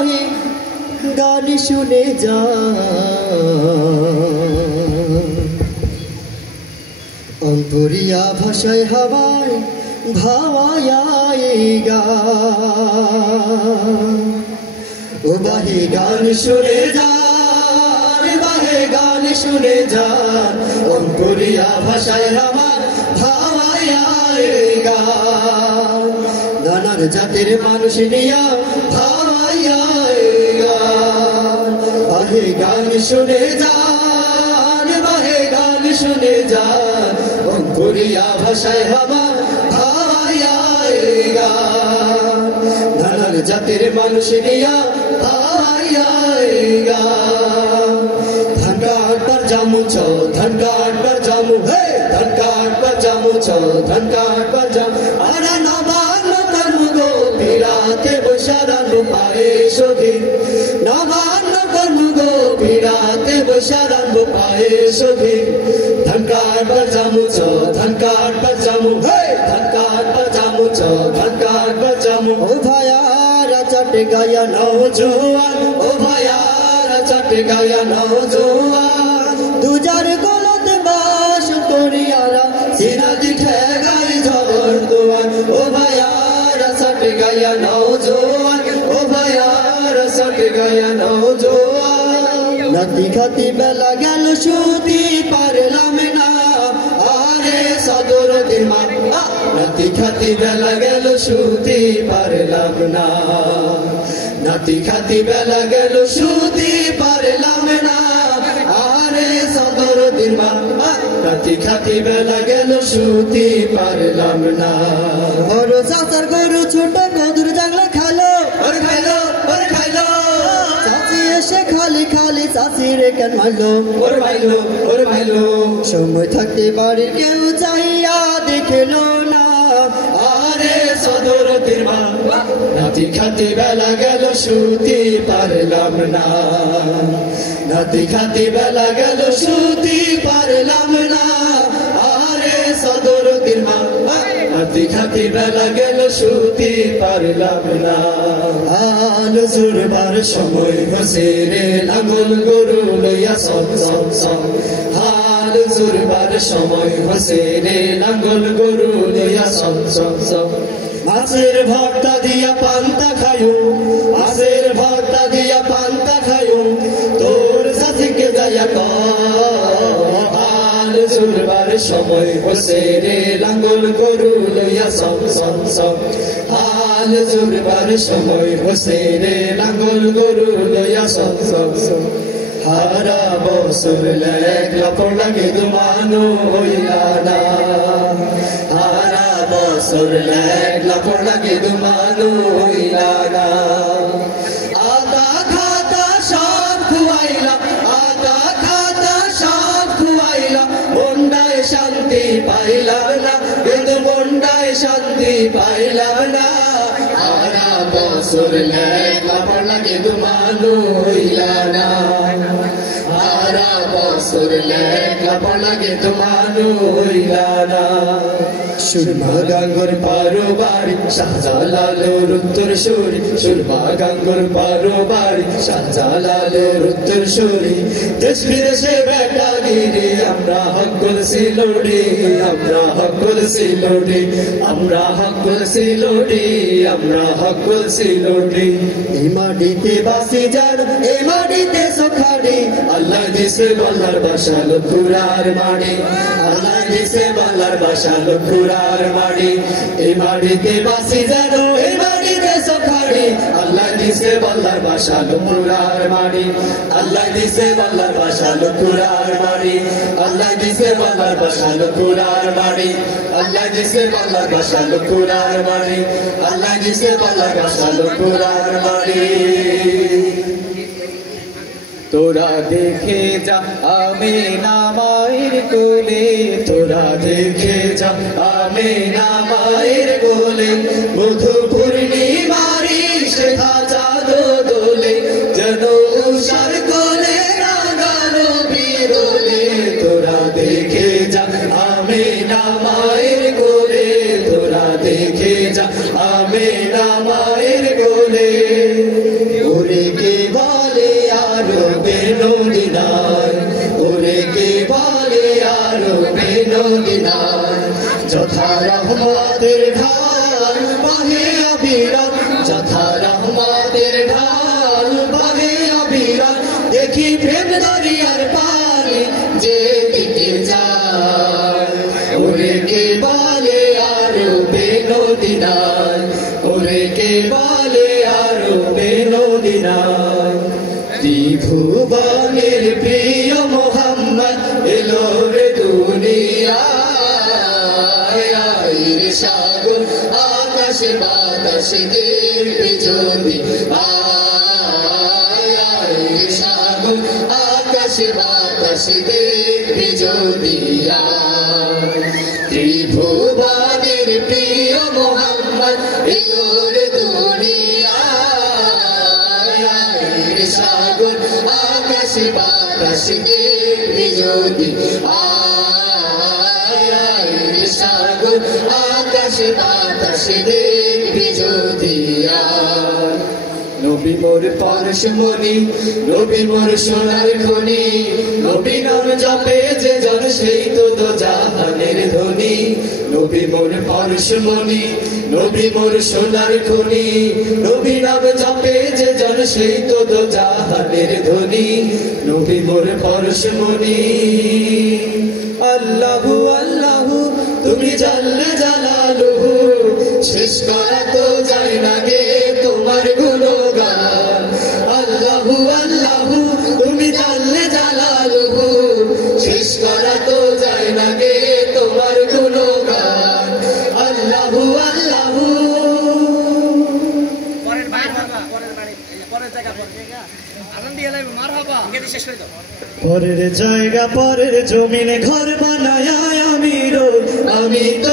বাহে গান শুনে যা অন্তরিয়া ভাষায় হাওয়ায় ভাওয়ায় গা ও বাহে গান শুনে যা বাহে গান শুনে যা অন্তরিয়া ভাষায় হাওয়ায় ভাওয়ায় গা নানার জাতের মানুষ নিয়া ভাওয়ায় গা বাহে গান শুনে যা বাহে গান শুনে যা অন্তরিয়া ভাষায় হাওয়ায় ভাওয়ায় গা নানার জাতের মানুষ নিয়া ভাওয়ায় গা ধান কাট पर जामू छो ধান কাট पर जामू हे ধান কাট पर जामू छो ধান কাট पर जामू আরে নবান করমু গো পিরাতে বসারান পায়ে সখী নবান করমু গো পিরাতে বসারান পায়ে সখী ধান কাট पर जामू छो ধান কাট पर जामू हे ধান কাট पर जामू छो ধান কাট पर जामू ও ভাইয়ারা চটে গায়া নওজোয়ান ও ভাইয়ারা চটে গায়া নওজোয়ান দুজার গলতে বাস করিয়ারা সিনা দিঠে গাই ঝবর দুয়ান ও ভাইয়ারা চটে গায়া নওজোয়ান ও ভাইয়ারা চটে গায়া নওজোয়ান নাতি খাতি বেলা গেল শুতি পারলাম না আরে সদর দিমা নাতি খাতি বেলা গেল শুতি পারলাম না নাতি খাতি বেলা গেল শুতি পারলাম না আরে সদর দিমা নাতি খাতি বেলা গেল শুতি পারলাম না বড় চাচার গরু ছোট কদুর জাগলা খালো ওর খাইলো ওর খাইলো চাচি এসে খালি খালি চাচি রে কেন মারলো ওর মাইলো সময় থাকতে বাড়ির কেউ চাইয়া দেখলো না আরে সদর দিমা নাতি খাতি বেলা গেল শুতি পারলাম না নাতি খাতি বেলা গেল শুতি পারলাম না আরে সদর দিমা নাতি খাতি বেলা গেল শুতি পারলাম না আলো জুরবার সময় বসে রে লাঙ্গল গরু লইয়া সব সব সব হাল জুরবার সময় বসে রে লাঙ্গল গরু লইয়া সব সব সব মাছের ভর্তা দিয়া পান্তা খায়ু মাছের ভর্তা দিয়া পান্তা খায়ু তোর সাথীকে যাইয়া কাল জুরবার সময় বসে রে লাঙ্গল গরু লইয়া সব সব সব হাল জুরবার সময় বসে রে লাঙ্গল গরু লইয়া সব সব সব হারা বছর লেখলা পড়লাকে দুমানো হইলা না হারা বছর লেখলা পড়লাকে দুমানো হইলা না আতা খাতা সব খুয়াইলা আতা খাতা সব খুয়াইলা মন্ডায় শান্তি পাইলাম না কিন্তু মন্ডায় শান্তি পাইলাম না হারা বছর লেখলা পড়লাকে দুমানো হইলা না হারা বছর লেখলা পড়লাকে দুমানো হইলা না সুরমা গাঙ্গুর পারো বাড়ি শাহজালালের উত্তর সুরি সুরমা গাঙ্গুর পারো বাড়ি শাহজালালের উত্তর সুরি দেশ বিদেশে বেটা গিরি আমরা হক করছি লড়ি আমরা হক করছি লড়ি আমরা হক করছি লড়ি আমরা হক করছি লড়ি এই মাটিতে বাসি যার এই মাটিতে সোখাড়ি আল্লাহ দিছে বাংলার বাসা লুকুরার মাটি আল্লাহ দিছে বাংলার বাসা লুকুরার মাটি এই মাটিতে বাসি যার এই মাটিতে সোখাড়ি আল্লাহ দিছে বাংলার বাসা লুকুরার মাটি আল্লাহ দিছে বাংলার বাসা লুকুরার মাটি আল্লাহ দিছে বাংলার বাসা লুকুরার মাটি আল্লাহ দিছে বাংলার বাসা লুকুরার মাটি আল্লাহ দিছে বাংলার বাসা লুকুরার মাটি তোরা দেখে যা আমিনা মায়ের কোলে তোরা দেখে যা আমিনা মায়ের কোলে মধু পূর্ণিমারি শেখা চাঁদ দোলে যেন উষার কোলে রাঙানো বিরোলে তোরা দেখে যা আমিনা মায়ের কোলে তোরা দেখে যা আমিনা মায়ের কোলে ওরে অবিরত যথা রহমতের ঢাল বাহে অবিরত দেখি প্রেম দরিয়ার পানি যে দিকে যায় ওরে কে বলে আরো বেনদিনায় ওরে কে বলে আরো বেনদিনায় ত্রিভুবনের প্রিয় মোহাম্মদ এলো রে দুনিয়ায় সাগর আকাশ বাতাস দেখবি যদি সাগর আকাশ বাতাস দেখবি যদি ত্রিভুবনের প্রিয় মোহাম্মদ এলো রে দুনিয়ায় সাগর আকাশ বাতাস দেখবি যদি সাগর আকাশ বাতাস দেখবি যদি নবী মোর পরশমণি নবী মোর সোনার খনি নবী নাম জপে যে জন সেই তো দোজাহানের ধ্বনি নবী মোর পরশমণি নবী মোর সোনার খনি নবী নাম জপে যে জন সেই তো দোজাহানের ধ্বনি নবী মোর পরশমণি আল্লাহু আল্লাহু তুমি জাল্লে জালালুহু শেষ করা তো যায় না গে তোমার গুণগান আল্লাহু আল্লাহু তুমি জাল্লে জালালুহু শেষ করা তো যায় না গে তোমার গুণগান আল্লাহু আল্লাহু পরের জায়গা পরের জমিনে ঘর বানায় আমি তো